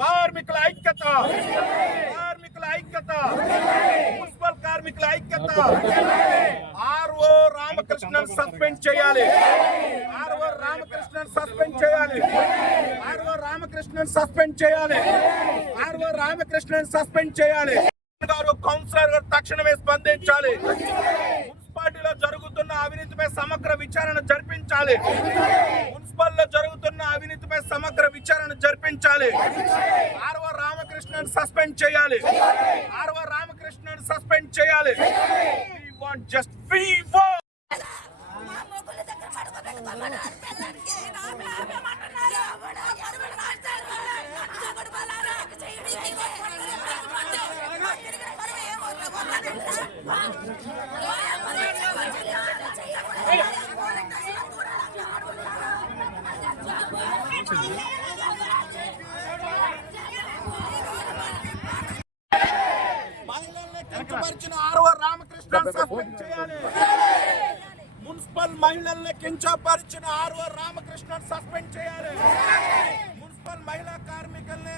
కార్మికుల ఐక్యత, కార్మికుల ఐక్యత, మున్సిపల్ కార్మికుల ఐక్యత. ఆర్ఓ రామకృష్ణన్ సస్పెండ్ చేయాలి, ఆర్ఓ రామకృష్ణన్ సస్పెండ్ చేయాలి, ఆర్ఓ రామకృష్ణన్ సస్పెండ్ చేయాలి, ఆర్ఓ రామకృష్ణన్ సస్పెండ్ చేయాలి. కౌన్సిలర్ గారు తక్షణమే స్పందించాలి. మున్సిపాలిటీలో జరుగుతున్న అవినీతిపై సమగ్ర విచారణ జరిపించాలి. మున్సిపల్ లో జరుగుతున్న అవినీతిపై సమగ్ర విచారణ జరిపించాలి. ఆర్ఓ రామకృష్ణన్ సస్పెండ్ చేయాలి, ఆర్ఓ రామకృష్ణన్ సస్పెండ్ చేయాలి. We want just free vote. మహిళల్ని కించపరిచిన ఆర్ఓ రామకృష్ణన్ సస్పెండ్ చేయాలి. మున్సిపల్ మహిళల్ని కించపరిచిన ఆర్ఓ రామకృష్ణన్ సస్పెండ్ చేయాలి. మున్సిపల్ మహిళా కార్మికుల్ని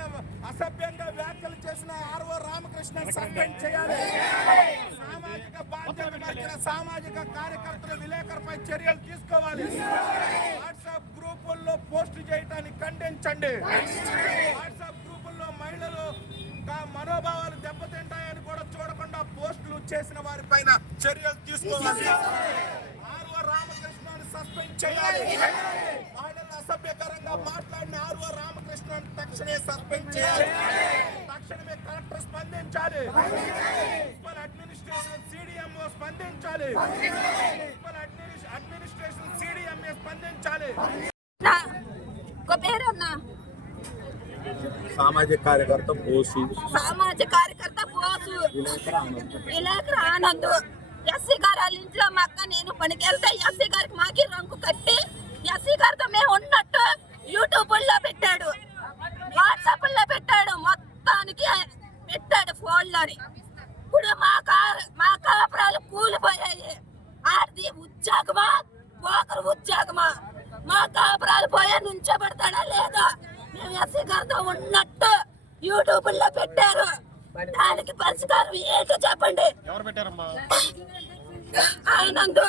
అసభ్యంగా వ్యాఖ్యలు చేసిన ఆర్ఓ రామకృష్ణన్ సస్పెండ్ చేయాలి. సామాజిక బాధ్యత కలిగిన సామాజిక కార్యకర్తల విలేకరులపై చర్యలు తీసుకోవాలి. వాట్సాప్ గ్రూపుల్లో పోస్ట్ చేయటాన్ని ఖండించండి. వాట్సాప్ గ్రూపుల్లో మహిళలు మనోభావాలు దెబ్బతింటాయని కూడా చూడకుండా పోస్టులు చేసిన వారి పైన చర్యలు తీసుకోవాలి. ఆర్ఓ రామకృష్ణను సస్పెండ్ చేయాలి. మహిళలు అసభ్యకరంగా మాట్లాడిన ఆర్ఓ రామకృష్ణను తక్షణమే సస్పెండ్ చేయాలి. తక్షణమే కలెక్టర్ స్పందించాలి. మున్సిపల్ అడ్మినిస్ట్రేషన్ సిడిఎంఓ స్పందించాలి. మున్సిపల్ అడ్మినిస్ట్రేషన్ సిడిఎంఏ స్పందించాలి. సామాజిక కార్యకర్త బోసు, విలేకరు ఆనంద్. ఎస్సీ గారు వాళ్ళ ఇంట్లో మా అక్క నేను పనికి వెళ్తే ఎస్సీ గారికి మాకి రంగు కట్టి ఎస్సీ గారితో మేము ఉన్నట్టు యూట్యూబ్ లో పెట్టాడు, వాట్సాప్ లో పెట్టాడు, మొత్తానికి పెట్టాడు ఫోన్లోని. ఇప్పుడు మా కాపురాలు కూలిపోయాయి. ఆడిది ఉద్యోగమా ఒకరు ఉద్యోగమా? మా కాపురాలు పోయే నుంచోబెడతాడా లేదా? మేము ఎస్సీ గారితో ఉన్నట్టు యూట్యూబ్ లో పెట్టారు. దానికి పరిష్కారం ఏంటో చెప్పండి. ఆనంద్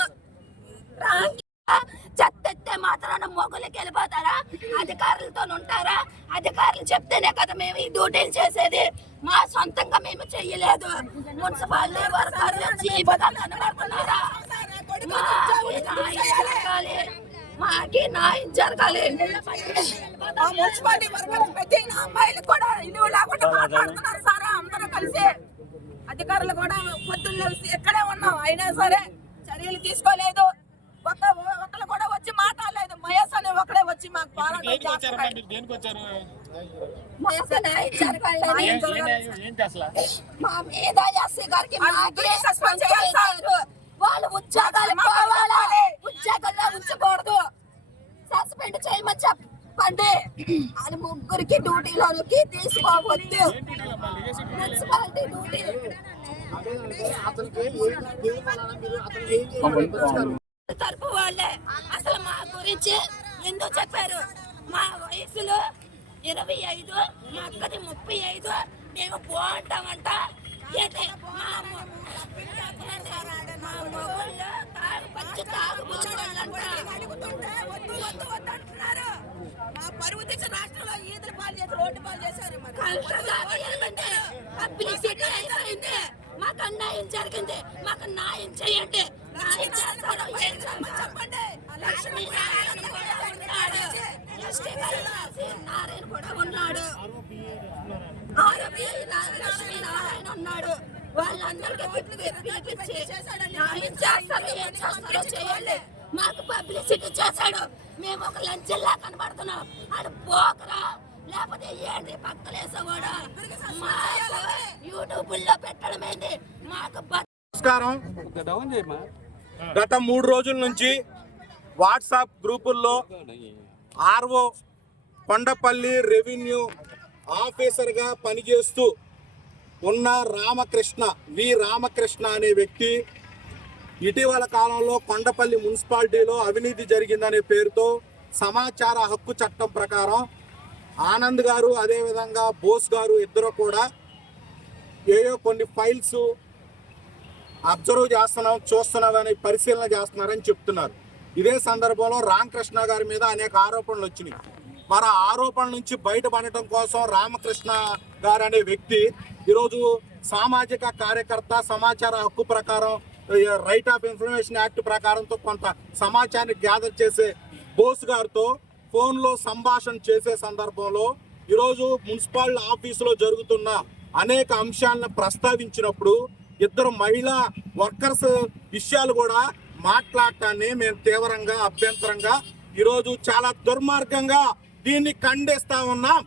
చెత్తే మాత్రాన మొగులకి వెళ్ళిపోతారా? అధికారులతో ఉంటారా? అధికారులు చెప్తేనే కదా మేము ఈ డ్యూటీలు చేసేది. మా సొంతంగా మేము చెయ్యలేదు. మున్సిపాలిటీ వర్కర్లు కనబడుతున్నారా? మాకి న్యాయం జరగాలి. మున్సిపాలిటీ వర్కర్స్ పెట్టి అమ్మాయిలు కూడా ఇల్లు లేకుండా మాట్లాడుతున్నారు సార్. అందరూ కలిసి అధికారులు కూడా పొద్దున్న ఎక్కడే ఉన్నాం, అయినా సరే చర్యలు తీసుకోలేదు. ఒకళ్ళు కూడా వచ్చి మాట్లాడలేదు. మహేష్ అనే ఒకడే వచ్చి మాకు పోరాటం మా మీద ఎస్సీ గారికి వాళ్ళు ఉద్యోగాలు పోవాలి, ఉద్యోగాల్లో ఉంచకూడదు, సస్పెండ్ చేయమని చెప్పండి. వాళ్ళు ముగ్గురికి డ్యూటీలోకి తీసుకోవద్దు. మున్సిపాలిటీ డ్యూటీ తరపు వాళ్ళే అసలు మా గురించి ఎందుకు చెప్పారు? మా వయసులో 25, మా అక్కది 35, మేము బాగుంటామంట. మా పరువు తెచ్చిన రాష్ట్రంలో ఈదుల పాలు చేసి రోడ్డు పాలు చేశారు. పబ్లిసిటీ అయిపోయింది. మాకు అన్యాయం జరిగింది, మాకు న్యాయం చేయండి. చెప్పండి. లక్ష్మీనారాయణ కూడా ఉన్నాడు, నారాయణ కూడా ఉన్నాడు, లక్ష్మీనారాయణ ఉన్నాడు. వాళ్ళందరికీ పిలిపించి న్యాయం చేస్తారు. ఏం చేస్తారో చేయండి. మాకు పబ్లిసిటీ చేశాడు. మేము ఒక లంచెల్లా కనబడుతున్నాం. ఆడు పోకరా లేకపోతే ఏంటి పక్కలేసేవాడా? యూట్యూబ్ లో పెట్టడం ఏంటి? మాకు నమస్కారం. గత 3 రోజుల నుంచి వాట్సాప్ గ్రూపుల్లో ఆర్ఓ కొండపల్లి రెవెన్యూ ఆఫీసర్గా పనిచేస్తూ ఉన్న రామకృష్ణ అనే వ్యక్తి ఇటీవల కాలంలో కొండపల్లి మున్సిపాలిటీలో అవినీతి జరిగిందనే పేరుతో సమాచార హక్కు చట్టం ప్రకారం ఆనంద్ గారు అదేవిధంగా బోస్ గారు ఇద్దరు కూడా ఏయో కొన్ని ఫైల్స్ అబ్జర్వ్ చేస్తున్నాం, చూస్తున్నామని పరిశీలన చేస్తున్నారని చెప్తున్నారు. ఇదే సందర్భంలో రామకృష్ణ గారి మీద అనేక ఆరోపణలు వచ్చినాయి. మరి ఆ ఆరోపణల నుంచి బయటపడటం కోసం రామకృష్ణ గారు అనే వ్యక్తి ఈరోజు సామాజిక కార్యకర్త, సమాచార హక్కు ప్రకారం రైట్ ఆఫ్ ఇన్ఫర్మేషన్ యాక్ట్ ప్రకారంతో కొంత సమాచారాన్ని గ్యాదర్ చేసే బోస్ గారితో ఫోన్లో సంభాషణ చేసే సందర్భంలో ఈరోజు మున్సిపల్ ఆఫీసులో జరుగుతున్న అనేక అంశాలను ప్రస్తావించినప్పుడు ఇద్దరు మహిళా వర్కర్స్ విషయాలు కూడా మాట్లాడటాన్ని మేము తీవ్రంగా అభ్యంతరంగా ఈరోజు చాలా దుర్మార్గంగా దీన్ని ఖండిస్తా ఉన్నాం.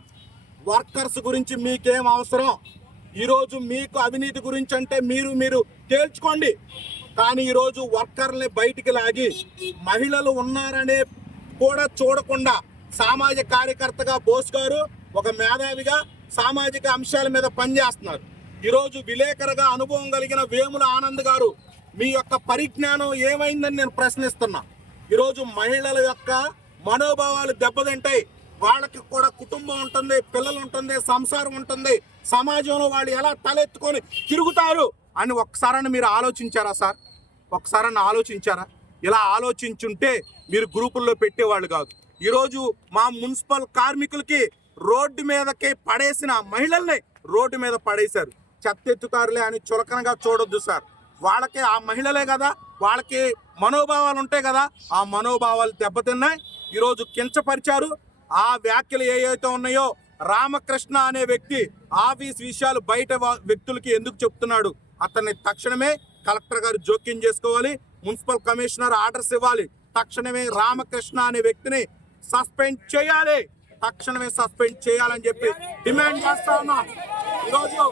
వర్కర్స్ గురించి మీకేం అవసరం? ఈరోజు మీకు అవినీతి గురించి అంటే మీరు తేల్చుకోండి. కానీ ఈరోజు వర్కర్ని బయటికి లాగి మహిళలు ఉన్నారనే కూడా చూడకుండా సామాజిక కార్యకర్తగా బోస్ గారు ఒక మేధావిగా సామాజిక అంశాల మీద పనిచేస్తున్నారు. ఈరోజు విలేకరుగా అనుభవం కలిగిన వేముల ఆనంద్ గారు మీ యొక్క పరిజ్ఞానం ఏమైందని నేను ప్రశ్నిస్తున్నా. ఈరోజు మహిళల యొక్క మనోభావాలు దెబ్బతింటాయి. వాళ్ళకి కూడా కుటుంబం ఉంటుంది, పిల్లలు ఉంటుంది, సంసారం ఉంటుంది. సమాజంలో వాళ్ళు ఎలా తలెత్తుకొని తిరుగుతారు అని ఒక్కసారని మీరు ఆలోచించారా సార్? ఒక్కసారని ఆలోచించారా? ఇలా ఆలోచించుంటే మీరు గ్రూపుల్లో పెట్టేవాళ్ళు కాదు. ఈరోజు మా మున్సిపల్ కార్మికులకి రోడ్డు మీదకి పడేసిన మహిళల్ని రోడ్డు మీద పడేశారు. చెత్తెత్తుతారులే అని చులకనగా చూడొద్దు సార్. వాళ్ళకి ఆ మహిళలే కదా, వాళ్ళకి మనోభావాలు ఉంటాయి కదా, ఆ మనోభావాలు దెబ్బతిన్నాయి. ఈరోజు కించపరిచారు. ఆ వ్యాఖ్యలు ఏవైతే ఉన్నాయో రామకృష్ణ అనే వ్యక్తి ఆఫీస్ విషయాలు బయట వ్యక్తులకి ఎందుకు చెప్తున్నాడు? అతన్ని తక్షణమే కలెక్టర్ గారు జోక్యం చేసుకోవాలి, మున్సిపల్ కమిషనర్ ఆర్డర్స్ ఇవ్వాలి. తక్షణమే రామకృష్ణ అనే వ్యక్తిని సస్పెండ్ చేయాలి, తక్షణమే సస్పెండ్ చేయాలని చెప్పి డిమాండ్ చేస్తా ఉన్నాం. ఈరోజు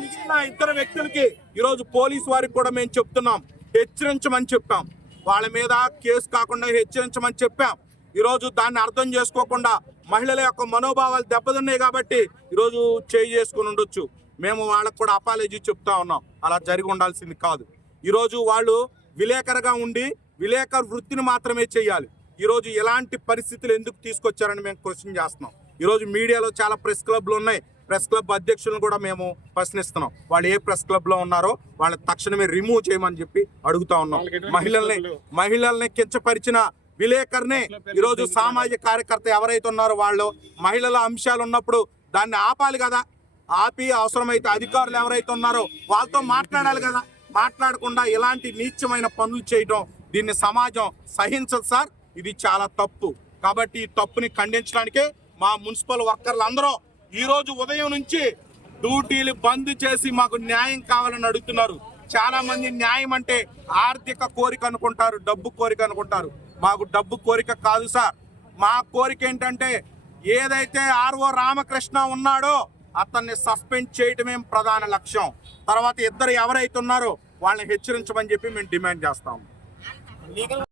మిగిలిన ఇద్దరు వ్యక్తులకి ఈరోజు పోలీసు వారికి కూడా మేము చెప్తున్నాం, హెచ్చరించమని చెప్పాం. వాళ్ళ మీద కేసు కాకుండా హెచ్చరించమని చెప్పాం. ఈరోజు దాన్ని అర్థం చేసుకోకుండా మహిళల యొక్క మనోభావాలు దెబ్బతిన్నాయి కాబట్టి ఈరోజు చేసుకుని ఉండొచ్చు. మేము వాళ్ళకు కూడా అపాలజీ చెప్తా ఉన్నాం, అలా జరిగి ఉండాల్సింది కాదు. ఈరోజు వాళ్ళు విలేకరుగా ఉండి విలేకరు వృత్తిని మాత్రమే చేయాలి. ఈరోజు ఎలాంటి పరిస్థితులు ఎందుకు తీసుకొచ్చారని మేము క్వశ్చన్ చేస్తున్నాం. ఈరోజు మీడియాలో చాలా ప్రెస్ క్లబ్లు ఉన్నాయి, ప్రెస్ క్లబ్ అధ్యక్షులను కూడా మేము ప్రశ్నిస్తున్నాం. వాళ్ళు ఏ ప్రెస్ క్లబ్లో ఉన్నారో వాళ్ళని తక్షణమే రిమూవ్ చేయమని చెప్పి అడుగుతా ఉన్నాం. మహిళల్ని కించపరిచిన విలేకరునే ఈరోజు సామాజిక కార్యకర్త ఎవరైతే ఉన్నారో వాళ్ళు మహిళల అంశాలు ఉన్నప్పుడు దాన్ని ఆపాలి కదా. ఆపి అవసరమైతే అధికారులు ఎవరైతే ఉన్నారో వాళ్ళతో మాట్లాడాలి కదా. మాట్లాడకుండా ఇలాంటి నీచమైన పనులు చేయడం దీన్ని సమాజం సహించదు సార్. ఇది చాలా తప్పు. కాబట్టి ఈ తప్పుని ఖండించడానికే మా మున్సిపల్ వర్కర్లు అందరూ ఈరోజు ఉదయం నుంచి డ్యూటీలు బంద్ చేసి మాకు న్యాయం కావాలని అడుగుతున్నారు. చాలా మంది న్యాయం అంటే ఆర్థిక కోరిక అనుకుంటారు, డబ్బు కోరిక అనుకుంటారు. మాకు డబ్బు కోరిక కాదు సార్. మా కోరిక ఏంటంటే ఏదైతే ఆర్ఓ రామకృష్ణ ఉన్నాడో అతన్ని సస్పెండ్ చేయటమే ప్రధాన లక్ష్యం. తర్వాత ఇద్దరు ఎవరైతే ఉన్నారో వాళ్ళని హెచ్చరించమని చెప్పి మేము డిమాండ్ చేస్తాం.